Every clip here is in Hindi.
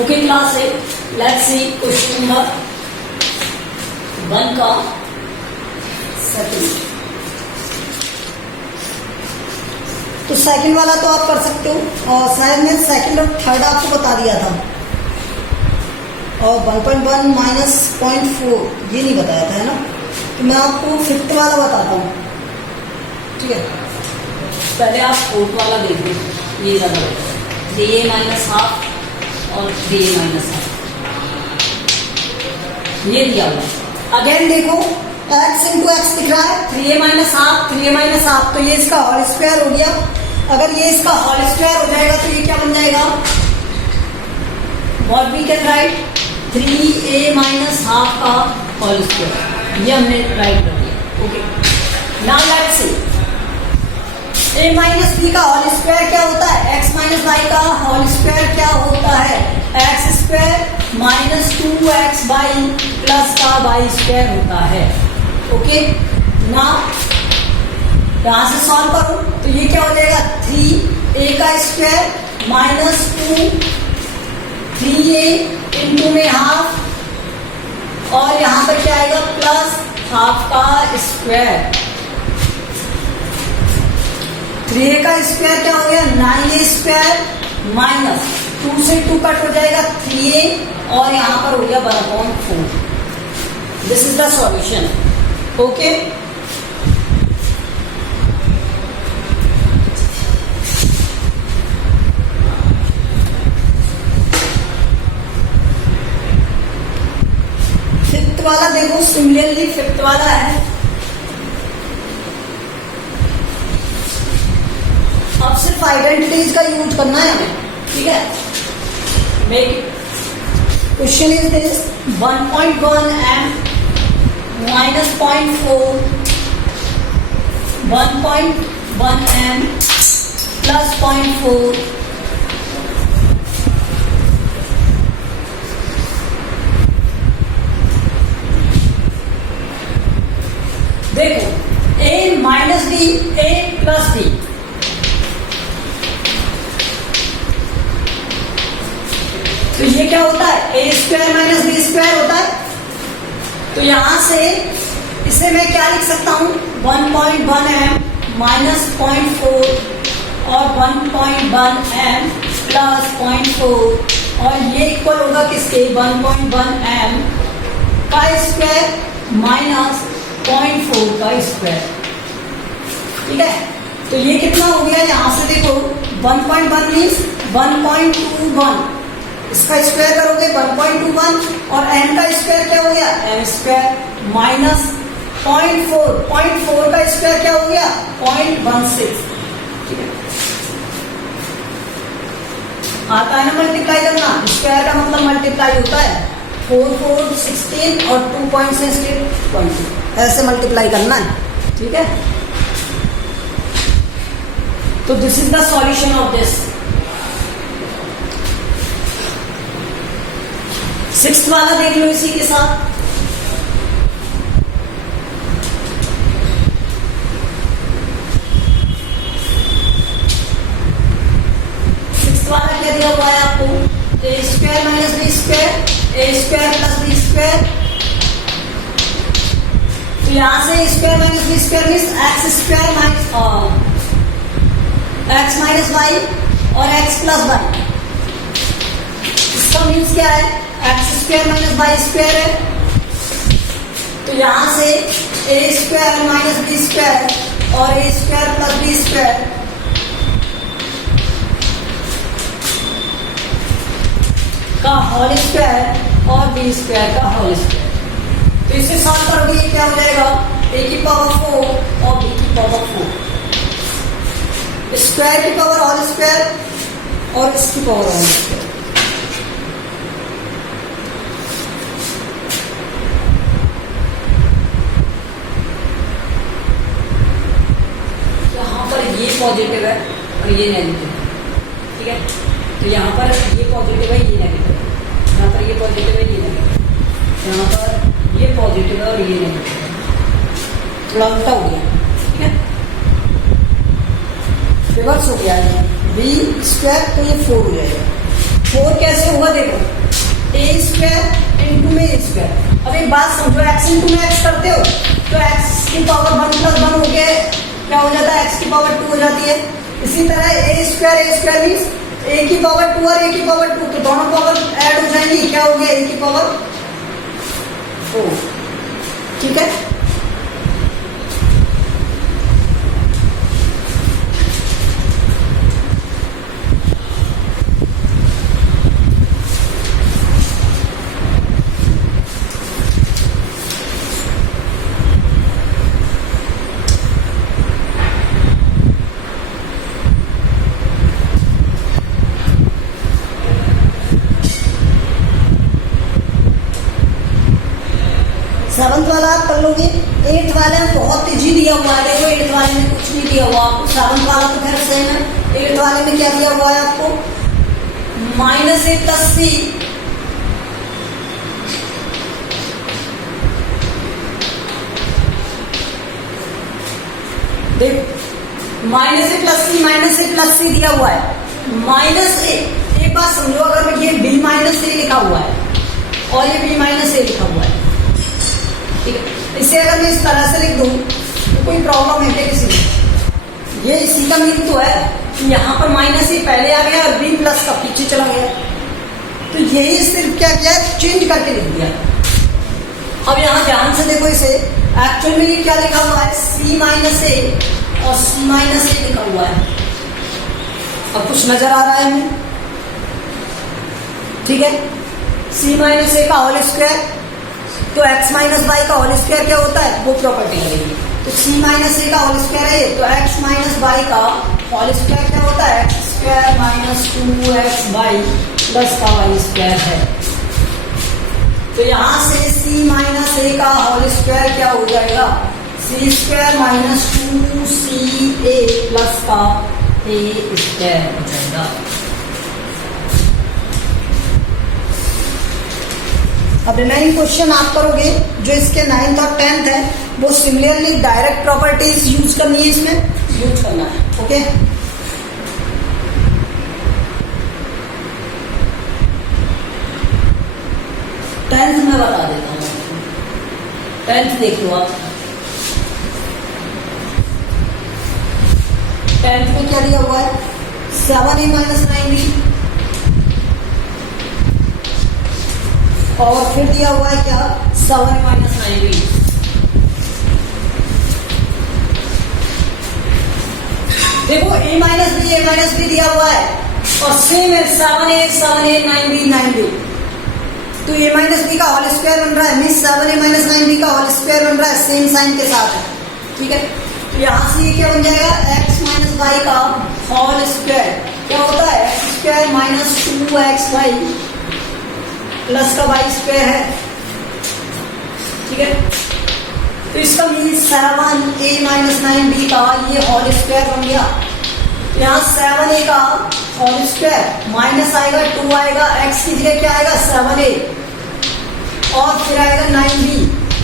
ओके क्लास है, लेट्स सी क्वेश्चन नंबर 1 का सेकंड। तो सेकंड वाला तो आप कर सकते हो, और शायद मैं सेकंड और थर्ड आपको बता दिया था, और 1.1 माइनस 0.4 ये नहीं बताया था, है ना। तो मैं आपको फिफ्थ वाला बताता हूँ, ठीक है। पहले आप फोर्थ वाला देख लो, ये ज्यादा बेटर है। 3a माइनस हाफ और 3a माइनस हाफ ये दिया हुआ। अगेन देखो x इंटू एक्स दिख रहा है, 3a minus half, 3a minus half, तो ये इसका होल स्क्वायर हो गया। अगर ये इसका होल स्क्वायर हो जाएगा तो ये क्या बन जाएगा, what we can write 3a minus half का होल स्क्वायर, ये हमने राइट कर दिया। Okay, now let's see a minus B का होल स्क्वायर क्या होता है, x माइनस वाई का होल स्क्वायर क्या होता है, X square minus 2x by plus का वाई स्क्वायर होता है। ओके, ना यहां से सॉल्व करो तो ये क्या हो जाएगा, 3a का स्क्वायर माइनस 3a इंटू में हाफ, और यहां पर क्या आएगा प्लस हाफ का स्क्वायर। 3a का स्क्वायर क्या हो गया, 9a स्क्वायर माइनस 2 से 2 कट हो जाएगा 3a, और यहां पर हो गया 1/4। This is the solution. Okay, fifth वाला देखो, सिमिलरली फिफ्थ वाला है। अब सिर्फ आइडेंटिटीज का यूज करना है हमें, ठीक है। Make question is this, 1.1 m minus 0.4, 1.1 m plus 0.4, देखो a minus D a plus D, तो ये क्या होता है, a square minus B square होता है। तो यहां से इसे मैं क्या लिख सकता हूं, 1.1 m माइनस 0.4 और 1.1 m प्लस 0.4, और ये इक्वल होगा किसके 1.1 m का स्क्वायर माइनस 0.4 का स्क्वायर, ठीक है। तो ये कितना हो गया, यहां से देखो 1.1 मीन्स 1.21, इसका स्क्वायर करोगे 1.21, और n का स्क्वायर क्या हो गया, m स्क्वायर माइनस 0.4 का स्क्वायर क्या हो गया, 0.16। ठीक है। आता है ना मल्टीप्लाई करना, स्क्वायर का मतलब मल्टीप्लाई होता है, 4 4 16 और 2 पॉइंट से 20, ऐसे मल्टीप्लाई करना है, ठीक है। तो this is the solution of this. Sixth वाला देख लो इसी के साथ, सिक्स्थ वाला क्या दिया हुआ है आपको, a square minus B square, a square plus B square. तो यहां से square minus B square means X square minus X minus Y और एक्स प्लस वाई। इसका मीन्स क्या है, X square minus Y square है। तो यहां से A square minus B square और A square plus B square का होल स्क्वायर और बी स्क्वायर का होल स्क्वायर। तो इसे सॉल्व करोगे ये क्या हो जाएगा, ए की पावर 4 और बी की पावर 4, स्क्वायर की पावर होल स्क्वायर और इसकी पावर होल स्क्वायर। ये पॉजिटिव है और ये नेगेटिव है, ठीक है। तो यहाँ पर ये पॉजिटिव है, ये नेगेटिव है, यहाँ पर ये पॉजिटिव है, ये नेगेटिव है, यहाँ पर ये पॉजिटिव है और ये नेगेटिव है, थोड़ा उल्टा हो गया, ठीक है, रिवर्स हो गया है। बी स्क्वायर तो ये 4 हो जाएगा, 4 कैसे हुआ देखो, ए स्क्वायर इंटू में ए स्क्वायर। अब एक बात समझो, एक्स इंटू में एक्स करते हो तो एक्स की पावर 1 प्लस 1 हो गया क्या हो जाता है, एक्स की पावर 2 हो जाती है। इसी तरह ए स्क्वायर मीन्स ए की पावर 2 और ए की पावर 2, तो दोनों पावर ऐड हो जाएंगी, क्या हो गया ए की पावर 4। ठीक है, सेवंथ वाला आप कर लोगे। 8th वाले में बहुत इजी दिया हुआ है, देखो 8th वाले में कुछ नहीं दिया हुआ आपको, 7th वाला तो खैर सेम है। 8th वाले में क्या दिया हुआ है आपको, -a प्लस सी देखो, -a प्लस सी दिया हुआ है, -a। एक बात समझो, अगर ये b माइनस ए लिखा हुआ है और ये b माइनस ए लिखा हुआ है, ठीक है, इसे अगर मैं इस तरह से लिख दूं तो कोई प्रॉब्लम है क्या किसी में? ये इसी का मीन तो है कि यहाँ पर -a पहले आ गया और b प्लस का पीछे चला गया, तो यही सिर्फ क्या किया, चेंज करके लिख दिया। अब यहाँ ध्यान से देखो, इसे एक्चुअल में ये क्या लिखा हुआ है, c माइनस ए और c माइनस ए लिखा हुआ है। अब कुछ नजर आ रहा है हमें, ठीक है, c माइनस ए का होल स्क्वायर, तो x माइनस वाई का होल स्क्वायर क्या होता है, वो प्रॉपर्टी लगेगी। तो c माइनस ए का होल स्क्वायर है, तो x माइनस वाई का होल स्क्वायर क्या होता है, X square minus 2x Y plus का वाई स्क्वायर है। तो यहाँ से c माइनस ए का होल स्क्वायर क्या हो जाएगा, c square minus 2ca plus का a स्क्वायर हो जाएगा। अब रिमेनिंग क्वेश्चन आप करोगे, जो इसके 9th और 10th है, वो सिमिलरली डायरेक्ट प्रॉपर्टीज यूज करनी है, इसमें यूज करना है। ओके, टेंथ में बता देता हूँ, 10th देख लो आप। 10th में क्या दिया हुआ है, 7a माइनस 9b, और फिर दिया हुआ है क्या, 7a माइनस 9b। देखो a माइनस बी दिया हुआ है और सेम है 7a 9b 9b, तो a माइनस बी का होल स्क्वायर बन रहा है, मीन 7a माइनस 9b का होल स्क्वायर बन रहा है, सेम साइन के साथ है। ठीक है, तो यहाँ से ये क्या बन जाएगा, x माइनस वाई का होल स्क्वायर क्या होता है, X square minus 2xy plus का वाई स्क्वायर है। ठीक है, तो इसका मीन 7a माइनस 9b का ये होल स्क्वायर बन गया। यहाँ 7a का होल स्क्वायर माइनस आएगा 2 आएगा, x की जगह क्या आएगा 7a, और फिर आएगा 9b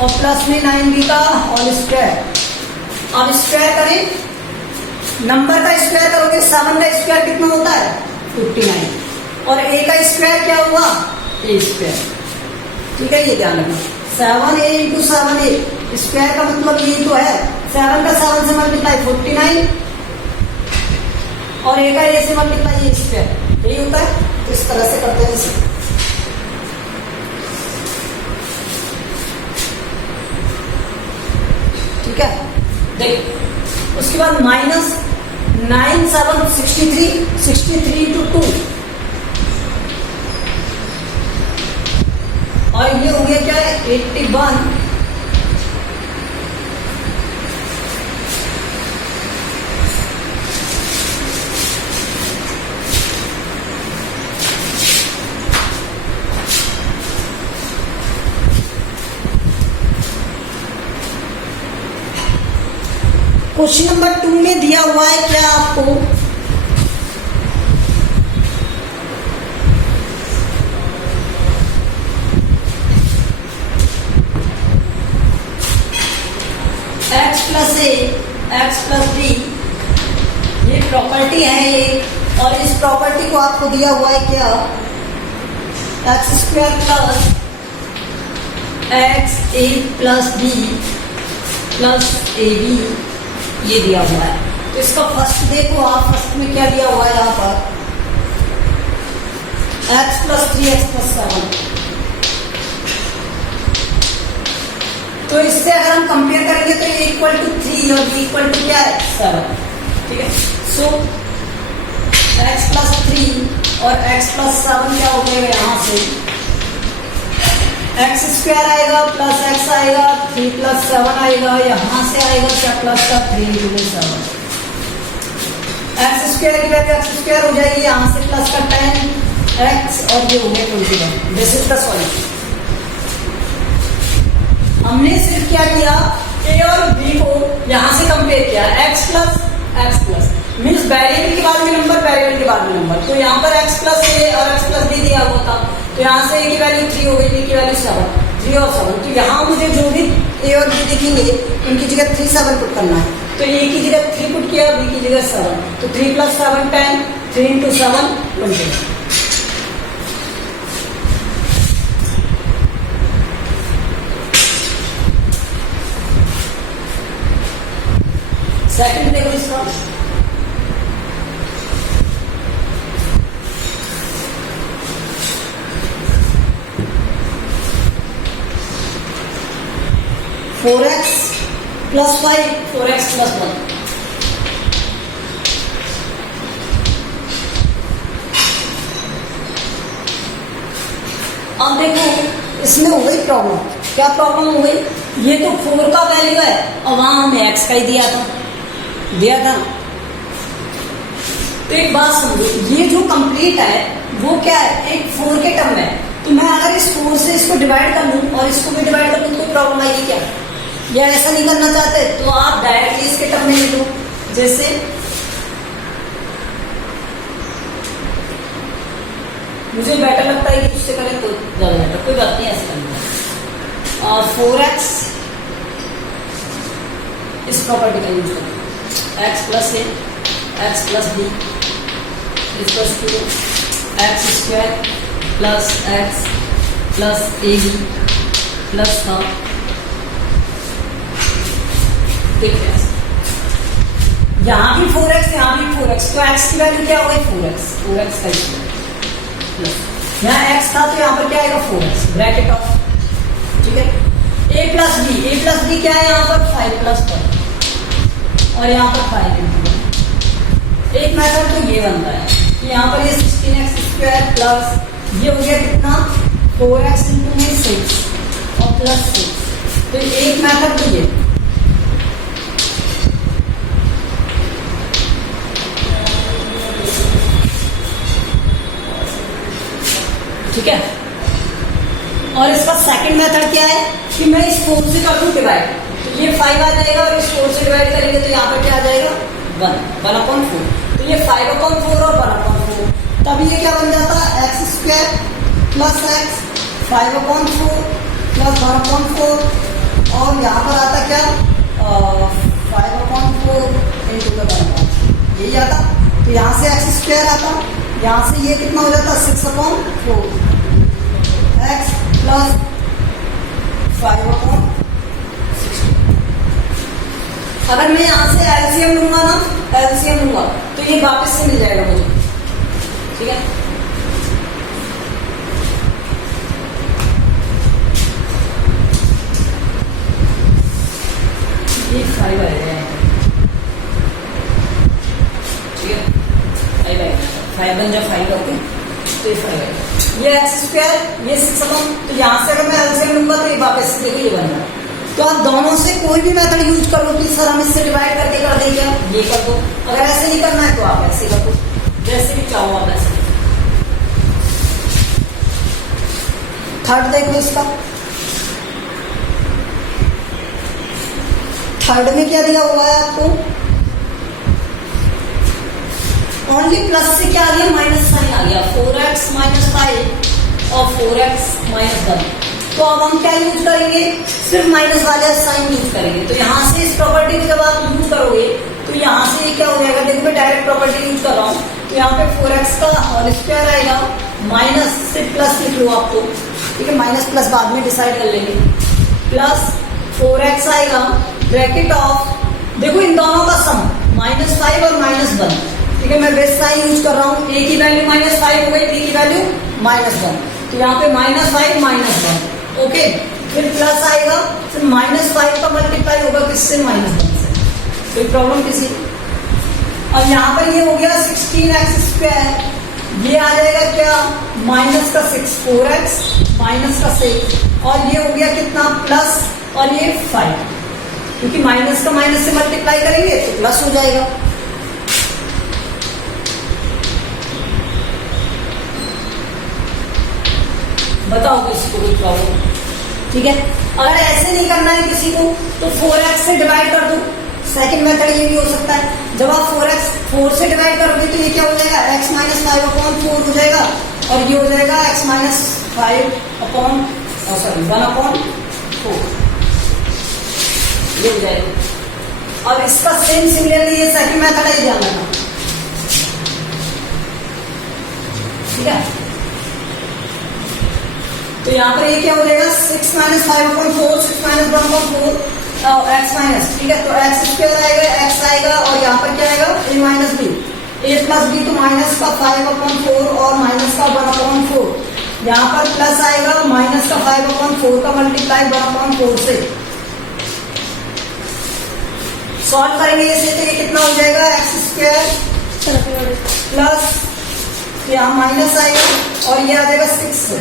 और प्लस में 9b का होल स्क्वायर। अब स्क्वायर करें, नंबर का स्क्वायर करोगे, 7 का स्क्वायर कितना होता है 59, और a का स्क्वायर क्या हुआ a स्क्वायर। ठीक है, ये ध्यान रखना, 7a इंटू 7a स्क्वायर का मतलब ये तो है 7 का 7 से मल्टीप्लाई 49 और a का a से मल्टीप्लाई स्क्वायर, यही होता है। तो इस तरह से करते हैं इसे। ठीक है, देख उसके बाद माइनस 9 7 63 इंटू 2, और ये हो गया क्या है 81। क्वेश्चन नंबर 2 में दिया हुआ है क्या आपको, x plus A X plus B, ये प्रॉपर्टी है ये, और इस प्रॉपर्टी को आपको दिया हुआ है क्या X square plus X A plus B plus A B ये दिया हुआ है। तो इसका फर्स्ट देखो आप, फर्स्ट में क्या दिया हुआ है यहाँ पर, एक्स प्लस 3x प्लस 7। तो इससे अगर हम कंपेयर करेंगे तो ये इक्वल टू 3 और ये इक्वल टू क्या है 7। ठीक है, सो x प्लस 3 और x प्लस 7 क्या हो गया यहाँ से, एक्स स्क्वायर आएगा प्लस एक्स आएगा 3 प्लस 7 आएगा, यहाँ से आएगा क्या प्लस का 3 इंटू 7। एक्स स्क्वायर की वैल्यू एक्स स्क्वायर हो जाएगी, यहाँ से प्लस का 10x और ये हो गया 21। This is the solution. हमने सिर्फ क्या किया, a और b को यहाँ से कंपेयर किया, x प्लस मीन्स वेरिएबल के बाद में नंबर, वेरिएबल के बाद में नंबर। तो यहाँ पर x प्लस a और x प्लस b दिया हुआ था, तो यहाँ से a की वैल्यू 3 हो गई, b की वैल्यू 7, 3 और 7। तो यहाँ मुझे जो भी a और b दिखेंगे उनकी जगह 3 7 पुट करना है। तो a की जगह 3 पुट किया, b की जगह 7, तो 3 प्लस 7 10, 3 इंटू 7 20। सेकंड देखो इसका, four x plus 5 4x plus 1। अब देखो इसमें हो गई प्रॉब्लम, क्या प्रॉब्लम हो गई, ये तो 4 का वैल्यू है और वहां हमें x का ही दिया था ना। तो एक बात समझो, ये जो कंप्लीट है वो क्या है, एक 4 के टर्म है। तो मैं अगर इस 4 से इसको डिवाइड कर लूं और इसको भी डिवाइड कर लूं तो कोई प्रॉब्लम आएगी क्या, या ऐसा नहीं करना चाहते तो आप डायरेक्टली इसके टर्म में लिख लो। जैसे मुझे बेटर लगता है कि उससे करें तो ज्यादा बेटर, कोई बात नहीं ऐसे करना। और 4x इस प्रॉपर्टी का यूज करें, x plus A X plus B equals to X square plus X plus A B plus का, देखिए यहाँ भी 4x यहाँ भी 4x, तो x की वैल्यू क्या हो गई 4x का स्क्वायर प्लस यहाँ x था तो यहाँ पर क्या आएगा 4x ब्रैकेट ऑफ। ठीक है, a प्लस बी क्या है यहाँ पर 5 प्लस 1 और यहाँ पर 5 इंटू 1। एक मेथड तो ये बनता है कि यहाँ पर ये 16x स्क्वायर प्लस ये हो गया कितना 4x इंटू में 6 और प्लस 6। तो एक मेथड तो ये, ठीक है। और इसका सेकंड मेथड क्या है कि मैं इस 4 से कर दूं डिवाइड, तो ये 5 आ जाएगा और इस 4 से डिवाइड करेंगे तो यहाँ पर क्या आ जाएगा 1/4। तो ये 5/4 और 1/4, तब ये क्या बन जाता है X square plus x 5/4 plus 1/4 और यहाँ पर आता क्या 5/4 इंटू द 1/4, यही आता। तो यहाँ से एक्स स्क्वायर आता, यहाँ से ये कितना हो जाता 6/4 एक्स प्लस 5/16। अगर मैं यहाँ से एलसीएम लूंगा तो ये वापस से मिल जाएगा मुझे। ठीक है, ये 5 आएगा, ठीक है 5 आएगा, 5 बन जाए 5 होते तो ये 5 आएगा। ये एक्स स्क्वायर ये 6/, तो यहाँ से अगर मैं एलसीएम लूंगा तो ये वापस से देखो ये बन रहा है। तो आप दोनों से कोई भी मेथड यूज करो कि सर हम इससे डिवाइड करके कर देंगे, ये कर दो। अगर ऐसे नहीं करना है तो आप ऐसे कर दो, जैसे भी चाहो आप ऐसे। थर्ड देखो इसका, थर्ड में क्या दिया हुआ है आपको, ओनली प्लस से क्या आ गया माइनस साइन आ गया, 4x माइनस 5 और 4x माइनस 1। तो अब हम क्या यूज करेंगे, सिर्फ माइनस वाले साइन यूज करेंगे। तो यहाँ से इस प्रॉपर्टी को जब आप यूज करोगे तो यहाँ से क्या हो जाएगा, देखो मैं डायरेक्ट प्रॉपर्टी यूज कर रहा हूँ, तो यहाँ पे 4x का होल स्क्वायर आएगा माइनस से प्लस लिख लो आपको, ठीक है, माइनस प्लस बाद में डिसाइड कर लेंगे, प्लस 4x आएगा ब्रैकेट ऑफ, देखो इन दोनों का सम -5 और -1, ठीक है, मैं बेस साइन यूज कर रहा हूँ, a की वैल्यू -5 हो गई, b की वैल्यू -1, तो यहाँ पे -5 -1, ओके, फिर प्लस आएगा, फिर -5 का मल्टीप्लाई होगा किससे, -1 से, कोई प्रॉब्लम किसी, और यहाँ पर ये हो गया 16x², ये आ जाएगा क्या, माइनस का 6 4x माइनस का 6, और ये हो गया कितना प्लस, और ये 5, क्योंकि माइनस का माइनस से मल्टीप्लाई करेंगे तो प्लस हो जाएगा। बताओ किसी को कोई प्रॉब्लम, ठीक है, अगर ऐसे नहीं करना है किसी को तो 4x से डिवाइड कर दो, सेकंड मेथड ये भी हो सकता है, जब आप 4 से डिवाइड करोगे तो ये क्या हो जाएगा, x - 5/4 हो जाएगा, और ये हो जाएगा x - 1/4, ये हो जाएगा। और इसका सेम सिमिलरली ये सेकंड मेथड है, ध्यान रखना, ठीक है, तो यहाँ पर ये क्या हो जाएगा 6 - 5/4 6 - 1/4 x माइनस, ठीक है, तो x² आएगा, x आएगा, और यहाँ पर क्या आएगा a - b, a + b, तो माइनस का 5/4 और माइनस का 1/4, यहाँ पर प्लस आएगा, माइनस का 5/4 का मल्टीप्लाई 1/4 से, सॉल्व करेंगे इसे तो ये कितना हो जाएगा x² प्लस, यहाँ माइनस आएगा, और ये आ जाएगा 6,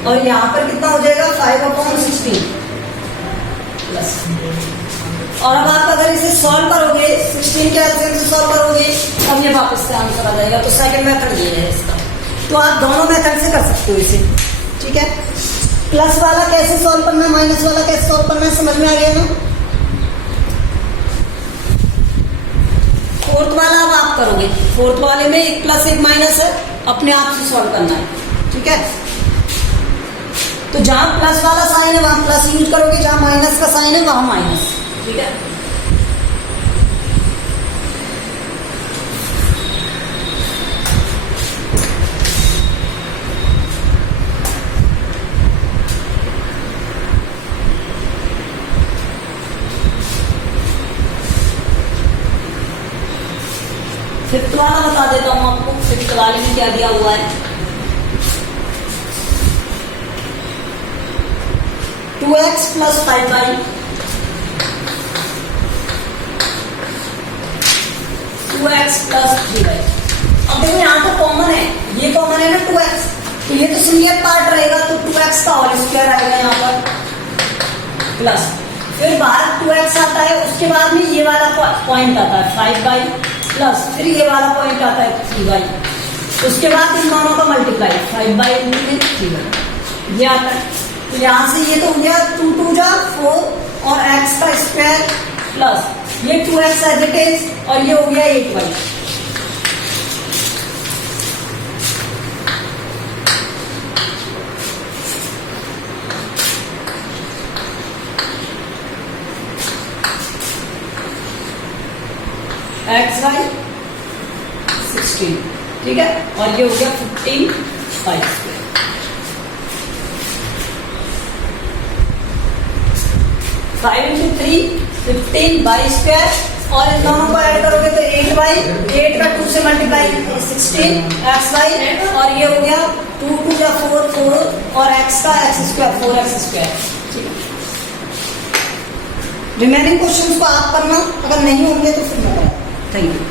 और यहाँ पर कितना हो जाएगा 5/16 प्लस, और अब आप अगर इसे सॉल्व करोगे 16 के एलसीएम से सॉल्व करोगे तब ये वापस से आंसर आ जाएगा, तो सेकंड मेथड ये है इसका, तो आप दोनों मेथड से कर सकते हो इसे, ठीक है, प्लस वाला कैसे सॉल्व करना है, माइनस वाला कैसे सॉल्व करना है, समझ में आ गया ना। फोर्थ वाला अब आप करोगे, फोर्थ वाले में एक प्लस एक माइनस है, अपने आप से सॉल्व करना है, ठीक है, तो जहां प्लस वाला साइन है वहां प्लस यूज करोगे, जहां माइनस का साइन है वहां माइनस, ठीक है, फिफ्थ वाला बता देता हूं आपको, फिफ्थ वाले में क्या दिया हुआ है, 2x + 5y, 2x + 3y, अब देखो यहाँ तो कॉमन है, ये कॉमन है ना 2x, तो ये तो सिमिलर पार्ट रहेगा, तो 2x का होल स्क्वायर आएगा यहाँ पर प्लस, फिर बाहर 2x आता है, उसके बाद में ये वाला पॉइंट आता है 5y प्लस, फिर ये वाला पॉइंट आता है 3y, उसके बाद इन दोनों का मल्टीप्लाई 5y × 3y, ये आता है, तो यहाँ से ये तो हो गया 2 × 2 = 4 और x का स्क्वायर प्लस ये 2x एज इट इज, और ये हो गया 8y, xy 16, ठीक है, और ये हो गया 15y², 5 × 3 15y², और इन दोनों को ऐड करोगे तो 8y, 8 का 2 से मल्टीप्लाई 16xy, और ये हो गया 2 × 2 = 4 4, और x का x² 4x², ठीक है। रिमेनिंग क्वेश्चंस को आप करना, अगर नहीं होंगे तो फिर मैं कराऊंगा। Thank you.